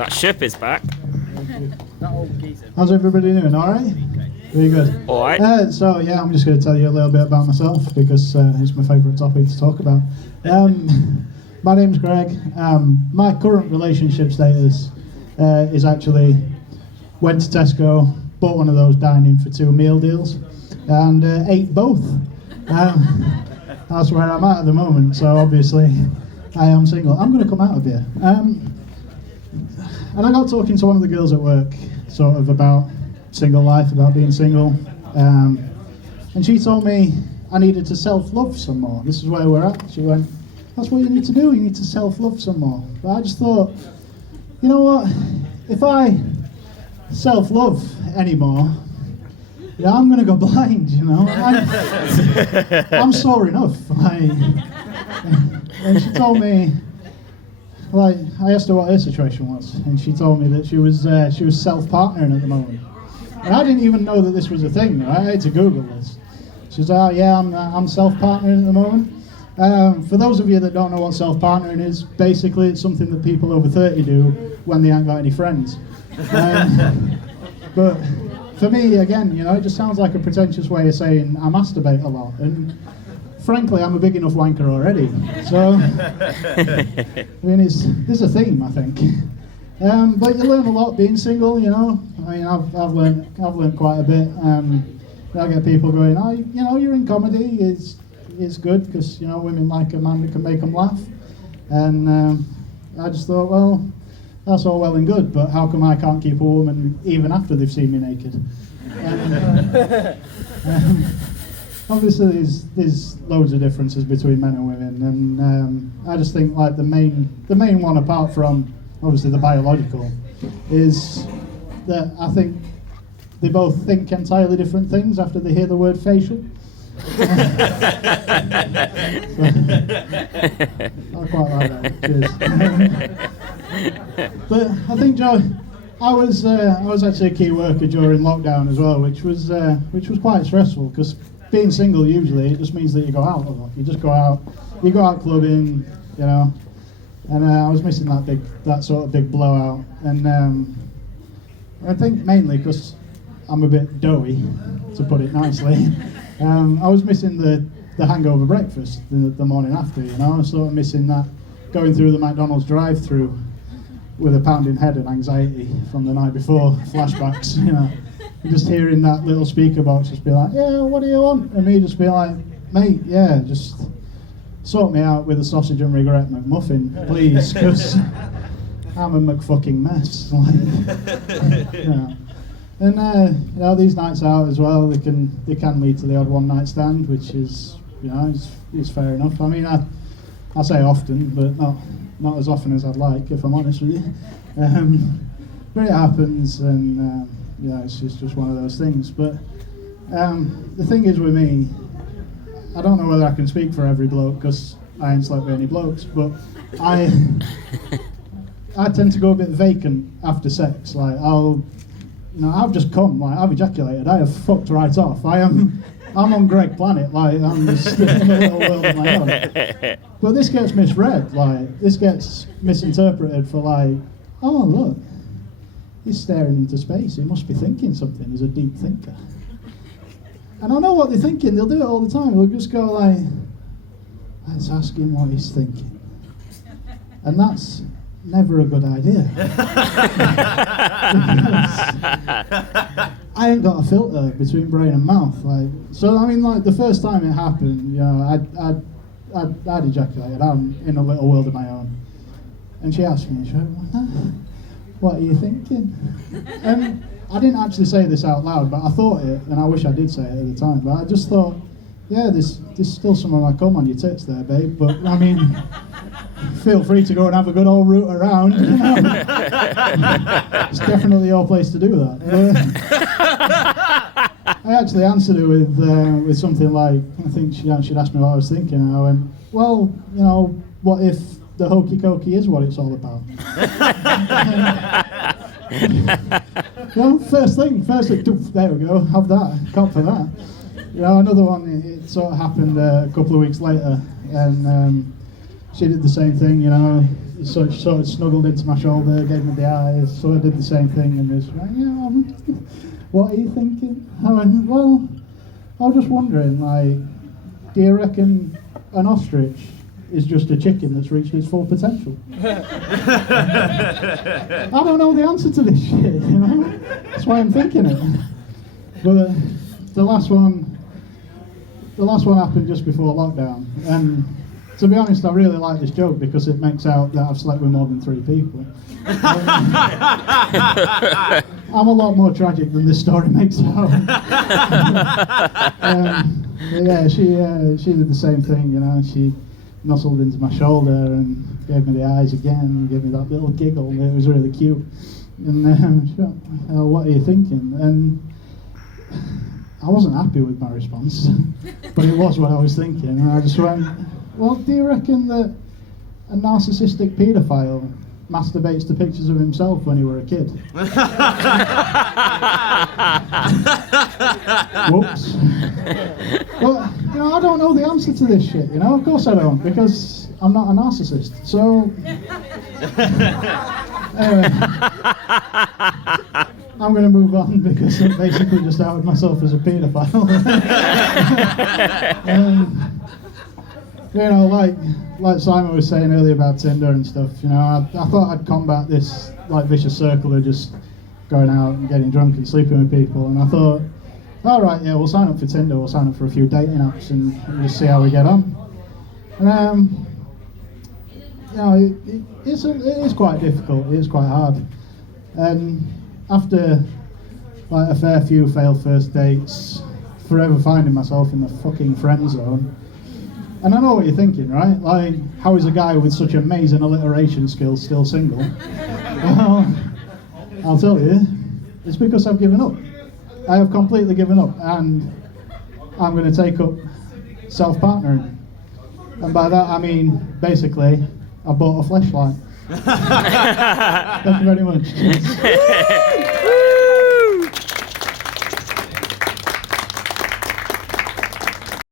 That ship is back. How's everybody doing? All right? Very good. All right. I'm just going to tell you a little bit about myself because it's my favourite topic to talk about. My name's Greg. My current relationship status is actually went to Tesco, bought one of those dining for two meal deals, and ate both. That's where I'm at the moment. So obviously, I am single. I'm going to come out of here. And I got talking to one of the girls at work, sort of about single life, about being single, and she told me I needed to self-love some more. This is where we're at. She went, that's what you need to do, you need to self-love some more. But I just thought, you know what, if I self-love anymore, yeah, I'm going to go blind, you know. I'm sore enough. And she told me, I asked her what her situation was, and she told me that she was self-partnering at the moment. And I didn't even know that this was a thing, right? I had to Google this. She was like, I'm self-partnering at the moment. For those of you that don't know what self-partnering is, basically it's something that people over 30 do when they ain't got any friends. But for me, again, you know, it just sounds like a pretentious way of saying I masturbate a lot. And frankly, I'm a big enough wanker already. So, I mean, there's a theme, I think. But you learn a lot being single, you know. I mean, I've learned quite a bit. I get people going, oh, you know, you're in comedy. It's good because, you know, women like a man that can make them laugh. And I just thought, well, that's all well and good, but how come I can't keep a woman even after they've seen me naked? Obviously, there's loads of differences between men and women, and I just think like the main one, apart from obviously the biological, is that I think they both think entirely different things after they hear the word facial. I quite like that. Cheers. But I think, Joe, I was actually a key worker during lockdown as well, which was quite stressful because being single usually it just means that you go out a lot. You just go out, clubbing, you know. And I was missing that sort of big blowout, and I think mainly because I'm a bit doughy, to put it nicely. I was missing the hangover breakfast the morning after, you know. I was sort of missing that, going through the McDonald's drive-through with a pounding head and anxiety from the night before, flashbacks, you know. And just hearing that little speaker box just be like, yeah, what do you want? And me just be like, mate, yeah, just sort me out with a sausage and regret McMuffin, please, because I'm a McFucking mess. Like, you know. And you know, these nights out as well, they can lead to the odd one night stand, which is, you know, is fair enough. I mean, I say often, but not as often as I'd like, if I'm honest with you. But it happens, and yeah, it's just one of those things. But the thing is with me, I don't know whether I can speak for every bloke because I ain't slept with any blokes, but I tend to go a bit vacant after sex. Like I've just come, like I've ejaculated, I have fucked right off. I'm on Greg Planet, like I'm just in a little world of my own. But this gets misread, like this gets misinterpreted for like, oh look, he's staring into space, he must be thinking something, he's a deep thinker. And I know what they're thinking, they'll do it all the time, they'll just go like, let's ask him what he's thinking. And that's never a good idea. I ain't got a filter between brain and mouth, like, so I mean, like the first time it happened, you know, I'd ejaculated, I'm in a little world of my own. And she asked me, she went, what are you thinking? And I didn't actually say this out loud, but I thought it, and I wish I did say it at the time, but I just thought, yeah, there's still some of my cum on your tits there, babe, but I mean, feel free to go and have a good old root around, you know? It's definitely your place to do that. I actually answered it with something like, I think she'd asked me what I was thinking, and I went, well, you know, what if the hokey cokey is what it's all about? You know, first thing, there we go, have that, cop for that. You know, another one, it sort of happened a couple of weeks later, and she did the same thing, you know. So she sort of snuggled into my shoulder, gave me the eyes, so I did the same thing, and was like, yeah, what are you thinking? I went, well, I was just wondering, like, do you reckon an ostrich is just a chicken that's reached its full potential? I don't know the answer to this shit, you know? That's why I'm thinking it. But the last one happened just before lockdown, and to be honest, I really like this joke because it makes out that I've slept with more than 3 people. I'm a lot more tragic than this story makes out. But yeah, she did the same thing, you know. She nuzzled into my shoulder and gave me the eyes again, gave me that little giggle. It was really cute. And she went, what are you thinking? And I wasn't happy with my response, but it was what I was thinking. And I just went, well, do you reckon that a narcissistic paedophile masturbates to pictures of himself when he were a kid? Whoops. But, you know, I don't know the answer to this shit, you know? Of course I don't, because I'm not a narcissist. So, anyway, I'm going to move on because I basically just outed myself as a paedophile. You know, like Simon was saying earlier about Tinder and stuff, you know, I thought I'd combat this like vicious circle of just going out and getting drunk and sleeping with people, and I thought, all right, yeah, we'll sign up for Tinder, we'll sign up for a few dating apps and just see how we get on. And you know, it is quite difficult, it is quite hard. And after like a fair few failed first dates, forever finding myself in the fucking friend zone. And I know what you're thinking, right? Like, how is a guy with such amazing alliteration skills still single? Well, I'll tell you, it's because I've given up. I have completely given up, and I'm going to take up self-partnering. And by that I mean, basically, I bought a fleshlight. Thank you very much.